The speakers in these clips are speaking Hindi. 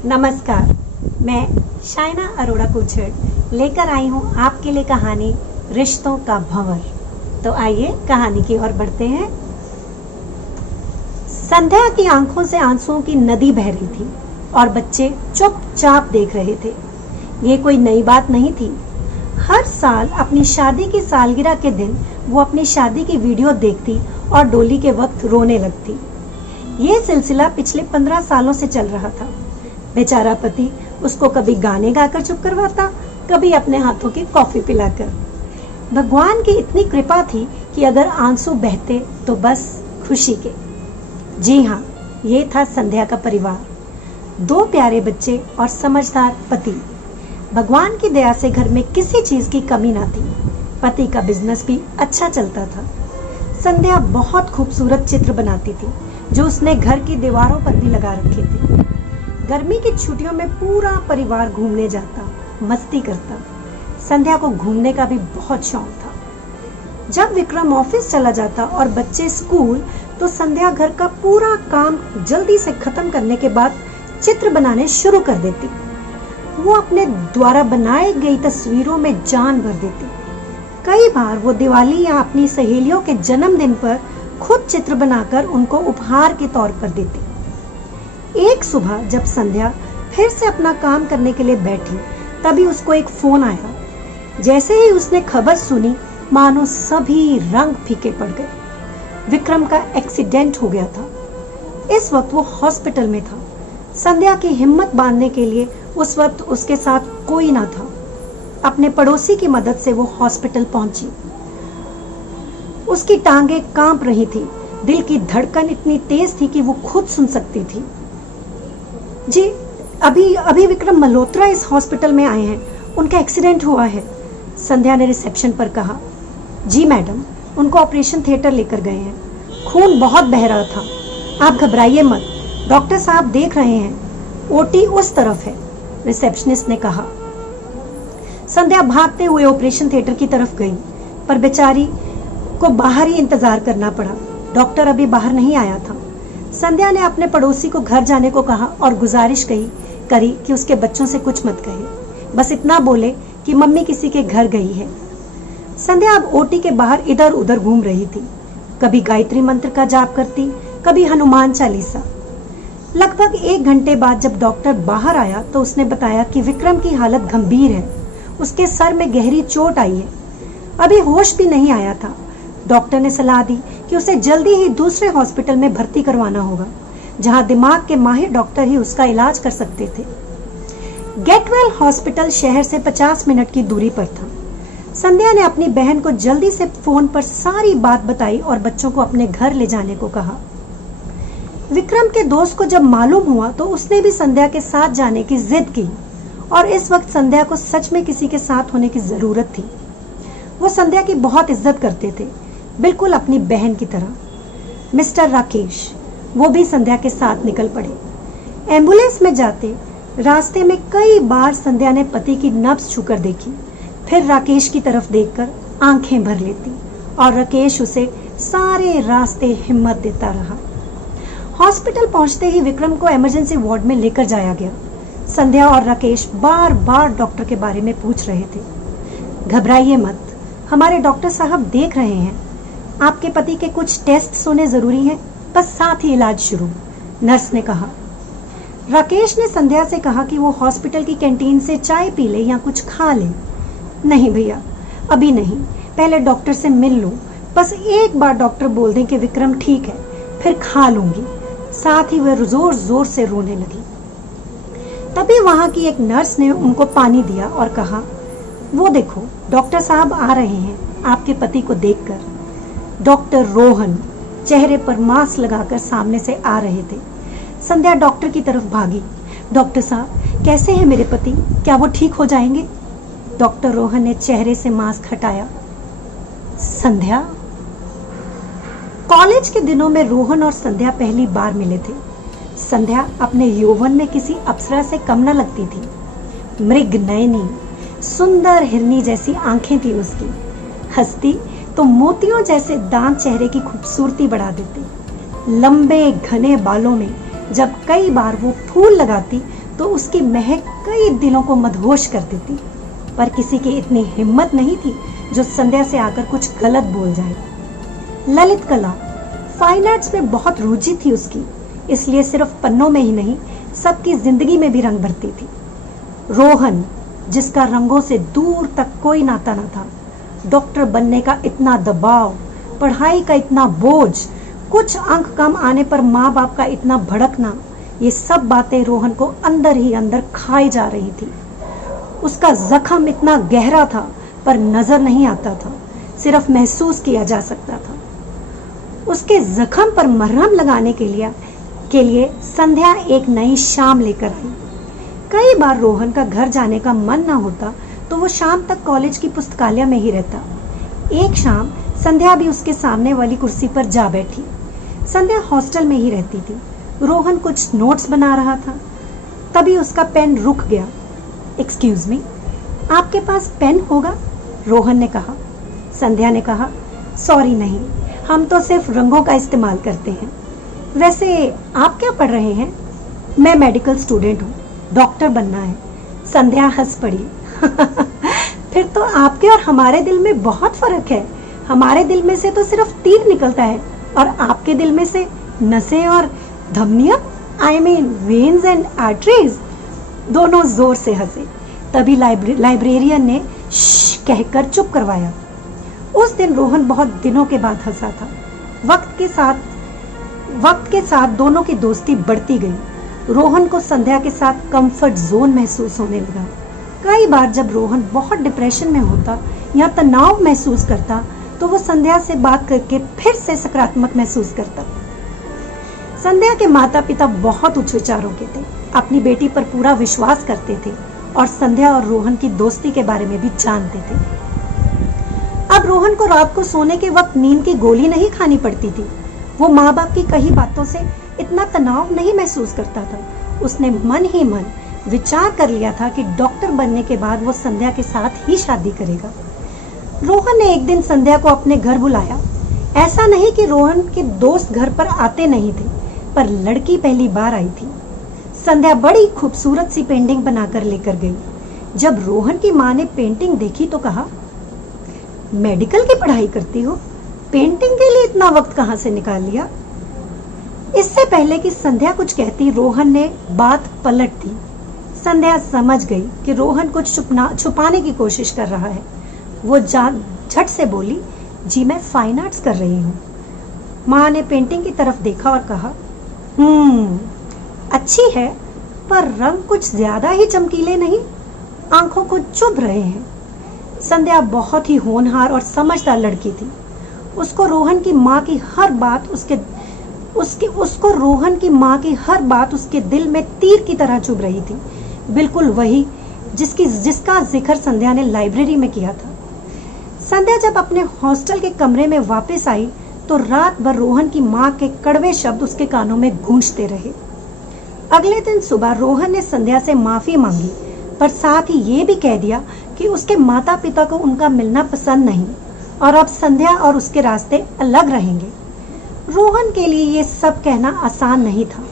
नमस्कार, मैं शाइना अरोड़ा कुलछड़ लेकर आई हूँ आपके लिए कहानी रिश्तों का भंवर। तो आइए कहानी की ओर बढ़ते हैं। संध्या की आंखों से आंसुओं की नदी बह रही थी और बच्चे चुपचाप देख रहे थे। ये कोई नई बात नहीं थी। हर साल अपनी शादी की सालगिरह के दिन वो अपनी शादी की वीडियो देखती और डोली के वक्त रोने लगती। ये सिलसिला पिछले 15 सालों से चल रहा था। बेचारा पति उसको कभी गाने गाकर चुप करवाता, कभी अपने हाथों की कॉफी पिलाकर। भगवान की इतनी कृपा थी कि अगर आंसू बहते तो बस खुशी के। जी हाँ, ये था संध्या का परिवार। 2 प्यारे बच्चे और समझदार पति। भगवान की दया से घर में किसी चीज की कमी ना थी। पति का बिजनेस भी अच्छा चलता था। संध्या बहुत खूबसूरत चित्र बनाती थी जो उसने घर की दीवारों पर भी लगा रखे थे। गर्मी की छुट्टियों में पूरा परिवार घूमने जाता, मस्ती करता। संध्या को घूमने का भी बहुत शौक था। जब विक्रम ऑफिस चला जाता और बच्चे स्कूल, तो संध्या घर का पूरा काम जल्दी से खत्म करने के बाद चित्र बनाने शुरू कर देती। वो अपने द्वारा बनाई गई तस्वीरों में जान भर देती। कई बार वो दिवाली या अपनी सहेलियों के जन्मदिन पर खुद चित्र बनाकर उनको उपहार के तौर पर देती। एक सुबह जब संध्या फिर से अपना काम करने के लिए बैठी, तभी उसको एक फोन आया। जैसे ही उसने खबर सुनी, मानो सभी रंग फीके पड़ गए। विक्रम का एक्सीडेंट हो गया था। इस वक्त वो हॉस्पिटल में था। संध्या की हिम्मत बांधने के लिए उस वक्त उसके साथ कोई ना था। अपने पड़ोसी की मदद से वो हॉस्पिटल पहुंची। उसकी टांगें कांप रही थी। दिल की धड़कन इतनी तेज थी कि वो खुद सुन सकती थी। जी, अभी विक्रम मल्होत्रा इस हॉस्पिटल में आए हैं। उनका एक्सीडेंट हुआ है, संध्या ने रिसेप्शन पर कहा। जी मैडम, उनको ऑपरेशन थिएटर लेकर गए हैं। खून बहुत बह रहा था। आप घबराइए मत, डॉक्टर साहब देख रहे हैं। ओटी उस तरफ है, रिसेप्शनिस्ट ने कहा। संध्या भागते हुए ऑपरेशन थिएटर की तरफ गई, पर बेचारी को बाहर ही इंतजार करना पड़ा। डॉक्टर अभी बाहर नहीं आया था। संध्या ने अपने पड़ोसी को घर जाने को कहा और गुजारिश करी कि उसके बच्चों से कुछ मत कहे, बस इतना बोले कि मम्मी किसी के घर गई है। संध्या अब ओटी के बाहर इधर उधर घूम रही थी। कभी गायत्री मंत्र का जाप करती, कभी हनुमान चालीसा। लगभग 1 घंटे बाद जब डॉक्टर बाहर आया तो उसने बताया कि विक्रम की हालत गंभीर है। उसके सर में गहरी चोट आई है। अभी होश भी नहीं आया था। डॉक्टर ने सलाह दी कि उसे जल्दी ही दूसरे हॉस्पिटल में भर्ती करवाना होगा, जहां दिमाग के माहिर डॉक्टर ही उसका इलाज कर सकते थे। गेटवेल हॉस्पिटल शहर से 50 मिनट की दूरी पर था। संध्या ने अपनी बहन को जल्दी से फोन पर सारी बात बताई और बच्चों को अपने घर ले जाने को कहा। विक्रम के दोस्त को जब मालूम हुआ तो उसने भी संध्या के साथ जाने की जिद की, और इस वक्त संध्या को सच में किसी के साथ होने की जरूरत थी। वो संध्या की बहुत इज्जत करते थे, बिल्कुल अपनी बहन की तरह। मिस्टर राकेश, वो भी संध्या के साथ निकल पड़े। एम्बुलेंस में जाते रास्ते में कई बार संध्या ने पति की नब्ज छूकर देखी, फिर राकेश की तरफ देखकर आंखें भर लेती, और राकेश उसे सारे रास्ते हिम्मत देता रहा। हॉस्पिटल पहुंचते ही विक्रम को इमरजेंसी वार्ड में लेकर जाया गया। संध्या और राकेश बार बार डॉक्टर के बारे में पूछ रहे थे। घबराइए मत, हमारे डॉक्टर साहब देख रहे हैं। आपके पति के कुछ टेस्ट होने जरूरी हैं, बस साथ ही इलाज शुरू, नर्स ने कहा। राकेश ने संध्या से कहा कि वो हॉस्पिटल की कैंटीन से चाय पी ले या कुछ खा ले। नहीं भैया, अभी नहीं, पहले डॉक्टर से मिल लो। बस एक बार डॉक्टर बोल दें कि विक्रम ठीक है, फिर खा लूंगी। साथ ही वह जोर जोर से रोने लगी। तभी वहां की एक नर्स ने उनको पानी दिया और कहा, वो देखो डॉक्टर साहब आ रहे हैं आपके पति को देखकर। डॉक्टर रोहन चेहरे पर मास्क लगाकर सामने से आ रहे थे। संध्या डॉक्टर की तरफ भागी। डॉक्टर साहब, कैसे हैं मेरे पति? क्या वो ठीक हो जाएंगे? डॉक्टर रोहन ने चेहरे से मास्क हटाया। संध्या। कॉलेज के दिनों में रोहन और संध्या पहली बार मिले थे। संध्या अपने यौवन में किसी अप्सरा से कम न लगती थी। मृग नयनी, सुंदर हिरनी जैसी आंखें थी उसकी। हंसती तो मोतियों जैसे दांत चेहरे की खूबसूरती बढ़ा देते। लंबे घने बालों में जब कई बार वो फूल लगाती तो उसकी महक कई दिलों को मदहोश कर देती, पर किसी की इतनी हिम्मत नहीं थी जो संध्या से आकर कुछ गलत बोल जाए। ललित कला, फाइन आर्ट्स में बहुत रुचि थी उसकी, इसलिए सिर्फ पन्नों में ही नहीं सबकी जिंदगी में भी रंग भरती थी। रोहन, जिसका रंगों से दूर तक कोई नाता न था, डॉक्टर बनने का इतना दबाव, पढ़ाई का इतना बोझ, कुछ अंक कम आने पर माँ बाप का इतना भड़कना, ये सब बातें रोहन को अंदर ही अंदर खाई जा रही थी। उसका जख्म इतना गहरा था पर नजर नहीं आता था, सिर्फ महसूस किया जा सकता था। उसके जख्म पर मरहम लगाने के लिए संध्या एक नई शाम लेकर आई। कई बार रोहन का घर जाने का मन ना होता तो वो शाम तक कॉलेज की पुस्तकालय में ही रहता। एक शाम संध्या भी उसके सामने वाली कुर्सी पर जा बैठी। संध्या हॉस्टल में ही रहती थी। रोहन कुछ नोट्स बना रहा था, तभी उसका पेन रुक गया। एक्सक्यूज मी, आपके पास पेन होगा? रोहन ने कहा। संध्या ने कहा, सॉरी नहीं, हम तो सिर्फ रंगों का इस्तेमाल करते हैं। वैसे आप क्या पढ़ रहे हैं? मैं मेडिकल स्टूडेंट हूँ, डॉक्टर बनना है। संध्या हंस पड़ी। फिर तो आपके और हमारे दिल में बहुत फर्क है। हमारे दिल में से तो सिर्फ तीर निकलता है और आपके दिल में से नसें और धमनियां, I mean veins and arteries. दोनों जोर से हंसे। तभी लाइब्रेरियन ने श्श कहकर चुप करवाया। उस दिन रोहन बहुत दिनों के बाद हंसा था। वक्त के साथ दोनों की दोस्ती बढ़ती गई। रोहन को संध्या के साथ कंफर्ट जोन महसूस होने लगा। कई बार जब रोहन बहुत डिप्रेशन में होता या तनाव महसूस करता तो वो संध्या से बात करके फिर से सकारात्मक महसूस करता। संध्या के माता पिता बहुत उच्च विचारों के थे, अपनी बेटी पर पूरा विश्वास करते थे और संध्या और रोहन की दोस्ती के बारे में भी जानते थे। अब रोहन को रात को सोने के वक्त नींद की गोली नहीं खानी पड़ती थी। वो माँ बाप की कही बातों से इतना तनाव नहीं महसूस करता था। उसने मन ही मन विचार कर लिया था कि डॉक्टर बनने के बाद वो संध्या के साथ ही शादी करेगा। रोहन ने एक दिन संध्या को अपने घर बुलाया। ऐसा नहीं कि रोहन के दोस्त घर पर आते नहीं थे, पर लड़की पहली बार आई थी। संध्या बड़ी खूबसूरत सी पेंटिंग बनाकर लेकर गई। जब रोहन की माँ ने पेंटिंग देखी तो कहा, मेडिकल की पढ़ाई करती हो, पेंटिंग के लिए इतना वक्त कहाँ से निकाल लिया? इससे पहले कि संध्या कुछ कहती, रोहन ने बात पलट दी। संध्या समझ गई कि रोहन कुछ छुपाने की कोशिश कर रहा है। वो झट से बोली, जी मैं फाइन आर्ट्स कर रही हूँ। माँ ने पेंटिंग की तरफ देखा और कहा, अच्छी है, पर रंग कुछ ज्यादा ही चमकीले नहीं, आंखों को चुभ रहे हैं। संध्या बहुत ही होनहार और समझदार लड़की थी। उसको रोहन की माँ की हर बात उसके दिल में तीर की तरह चुभ रही थी। बिल्कुल वही जिसका जिक्र संध्या ने लाइब्रेरी में किया था। संध्या जब अपने हॉस्टल के कमरे में वापस आई तो रात भर रोहन की माँ के कड़वे शब्द उसके कानों में गूंजते रहे। अगले दिन सुबह रोहन ने संध्या से माफी मांगी, पर साथ ही ये भी कह दिया कि उसके माता पिता को उनका मिलना पसंद नहीं और अब संध्या और उसके रास्ते अलग रहेंगे। रोहन के लिए ये सब कहना आसान नहीं था,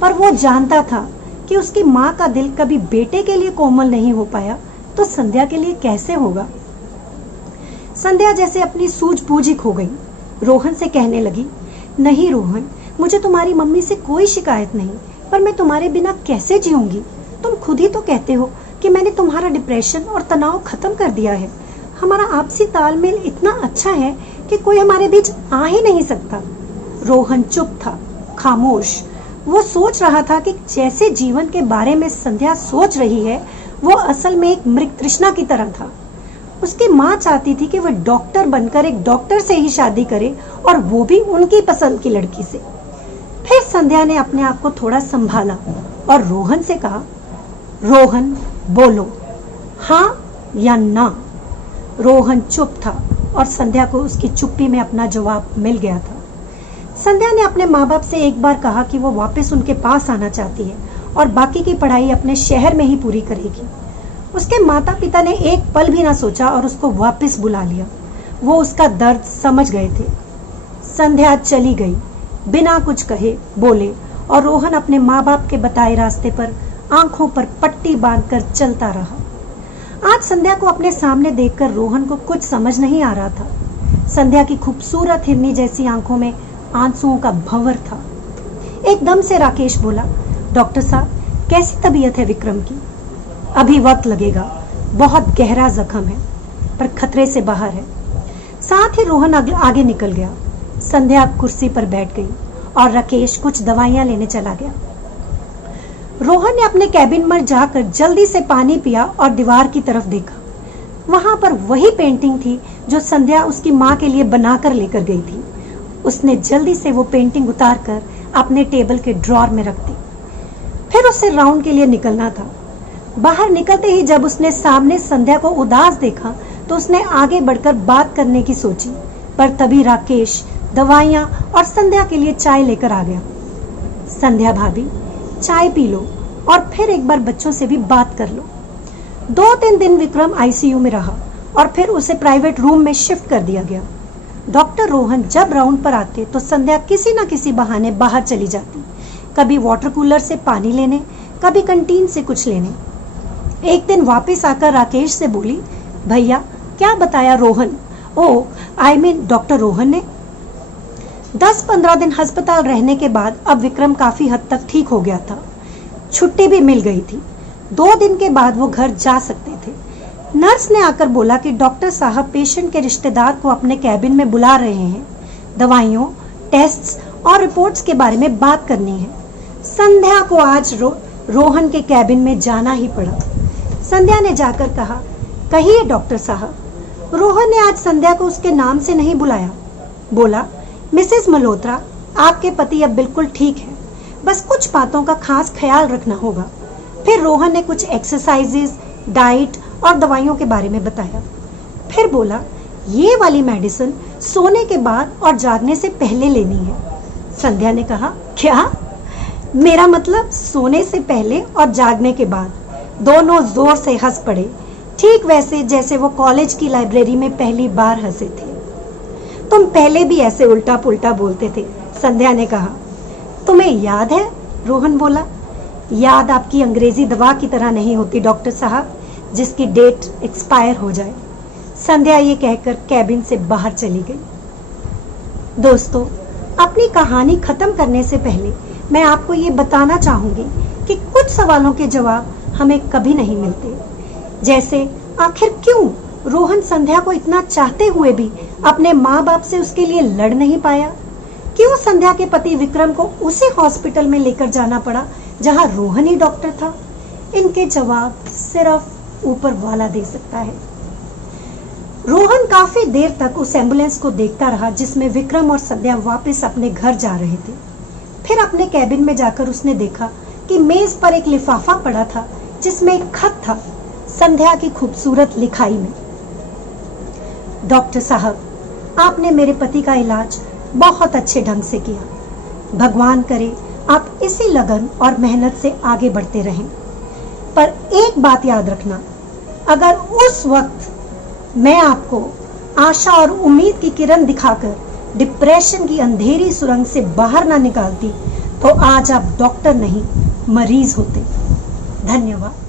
पर वो जानता था कि उसकी माँ का दिल कभी बेटे के लिए कोमल नहीं हो पाया तो संध्या के लिए कैसे होगा। संध्या जैसे अपनी सूझबूझ ही खो गई। रोहन से कहने लगी, नहीं रोहन, मुझे तुम्हारी मम्मी से कोई शिकायत नहीं, पर मैं तुम्हारे बिना कैसे जीऊंगी? तुम खुद ही तो कहते हो कि मैंने तुम्हारा डिप्रेशन और तनाव खत्म कर दिया है। हमारा आपसी तालमेल इतना अच्छा है कि कोई हमारे बीच आ ही नहीं सकता। रोहन चुप था, खामोश। वो सोच रहा था कि जैसे जीवन के बारे में संध्या सोच रही है, वो असल में एक मृग तृष्णा की तरह था। उसकी माँ चाहती थी कि वह डॉक्टर बनकर एक डॉक्टर से ही शादी करे, और वो भी उनकी पसंद की लड़की से। फिर संध्या ने अपने आप को थोड़ा संभाला और रोहन से कहा, रोहन बोलो, हाँ या ना। रोहन चुप था और संध्या को उसकी चुप्पी में अपना जवाब मिल गया था। संध्या ने अपने माँ बाप से एक बार कहा कि वो वापस उनके पास आना चाहती है और बाकी की पढ़ाई अपने शहर में ही पूरी करेगी। उसके माता पिता ने एक पल भी ना सोचा और उसको वापस बुला लिया। वो उसका दर्द समझ गए थे। संध्या चली गई, बिना कुछ कहे बोले, और रोहन अपने माँ बाप के बताए रास्ते पर आंखों पर पट्टी बांधकर चलता रहा। आज संध्या को अपने सामने देखकर रोहन को कुछ समझ नहीं आ रहा था। संध्या की खूबसूरत हिरनी जैसी आंखों में आंसुओं का भंवर था। एकदम से राकेश बोला, डॉक्टर साहब, कैसी तबीयत है विक्रम की? अभी वक्त लगेगा, बहुत गहरा जख्म है, पर खतरे से बाहर है। साथ ही रोहन आगे निकल गया। संध्या कुर्सी पर बैठ गई और राकेश कुछ दवाइयां लेने चला गया। रोहन ने अपने कैबिन में जाकर जल्दी से पानी पिया और दीवार की तरफ देखा। वहां पर वही पेंटिंग थी जो संध्या उसकी मां के लिए बनाकर लेकर गई थी। उसने जल्दी से वो पेंटिंग उतारकर अपने टेबल के ड्रॉर में रख दी। फिर उसे राउंड के लिए निकलना था। बाहर निकलते ही जब उसने सामने संध्या को उदास देखा तो उसने आगे बढ़कर बात करने की सोची, पर तभी राकेश दवाइयां और संध्या के लिए चाय लेकर आ गया। संध्या भाभी, चाय पी लो और फिर एक बार बच्चों से भी बात कर लो। 2-3 दिन विक्रम आईसीयू में रहा और फिर उसे प्राइवेट रूम में शिफ्ट कर दिया गया। डॉक्टर रोहन जब राउंड पर आते तो संध्या किसी न किसी बहाने बाहर चली जाती, कभी वाटर कूलर से पानी लेने, कभी कैंटीन से कुछ लेने। एक दिन वापस आकर राकेश से बोली, भैया क्या बताया रोहन? ओ आई मीन डॉक्टर रोहन ने। 10-15 दिन अस्पताल रहने के बाद अब विक्रम काफी हद तक ठीक हो गया था। छुट्टी भी मिल गई थी। 2 दिन के बाद वो घर जा सकते थे। नर्स ने आकर बोला कि डॉक्टर साहब पेशेंट के रिश्तेदार को अपने कैबिन में बुला रहे हैं। दवाइयों, टेस्ट्स और रिपोर्ट्स के बारे में बात करनी है। संध्या को आज रोहन के कैबिन में जाना ही पड़ा। संध्या ने जाकर कहा, कहिए डॉक्टर साहब। रोहन ने आज संध्या को उसके नाम से नहीं बुलाया। बोला, मिसेस मल्होत्रा, आपके पति अब बिल्कुल ठीक है, बस कुछ बातों का खास ख्याल रखना होगा। फिर रोहन ने कुछ एक्सरसाइजेस, डाइट और दवाइयों के बारे में बताया। फिर बोला, ये वाली मेडिसिन सोने के बाद और जागने से पहले लेनी है। संध्या ने कहा, क्या? मेरा मतलब सोने से पहले और जागने के बाद। दोनों जोर से हंस पड़े, ठीक वैसे जैसे वो कॉलेज की लाइब्रेरी में पहली बार हंसे थे। तुम पहले भी ऐसे उल्टा पुल्टा बोलते थे, संध्या ने कहा। तुम्हें याद है? रोहन बोला। याद आपकी अंग्रेजी दवा की तरह नहीं होती डॉक्टर साहब, जिसकी डेट एक्सपायर हो जाए। संध्या ये कहकर कैबिन से बाहर चली गई। दोस्तों, अपनी कहानी खत्म करने से पहले मैं आपको ये बताना चाहूंगी कि कुछ सवालों के जवाब हमें कभी नहीं मिलते। जैसे आखिर क्यों रोहन संध्या को इतना चाहते हुए भी अपने माँ बाप से उसके लिए लड़ नहीं पाया? क्यों संध्या के पति विक्रम को उसी हॉस्पिटल में लेकर जाना पड़ा जहां रोहन ही डॉक्टर था? इनके जवाब सिर्फ ऊपर वाला दे सकता है। रोहन काफी देर तक उस एम्बुलेंस को देखता रहा जिसमें विक्रम और संध्या वापस अपने घर जा रहे थे। फिर अपने कैबिन में जाकर उसने देखा कि मेज पर एक लिफाफा पड़ा था जिसमें एक खत था, संध्या की खूबसूरत लिखाई में। डॉक्टर साहब, आपने मेरे पति का इलाज बहुत अच्छे ढंग से किया। भगवान करे आप इसी लगन और मेहनत से आगे बढ़ते रहें। पर एक बात याद रखना, अगर उस वक्त मैं आपको आशा और उम्मीद की किरण दिखाकर डिप्रेशन की अंधेरी सुरंग से बाहर ना निकालती तो आज आप डॉक्टर नहीं, मरीज होते। धन्यवाद।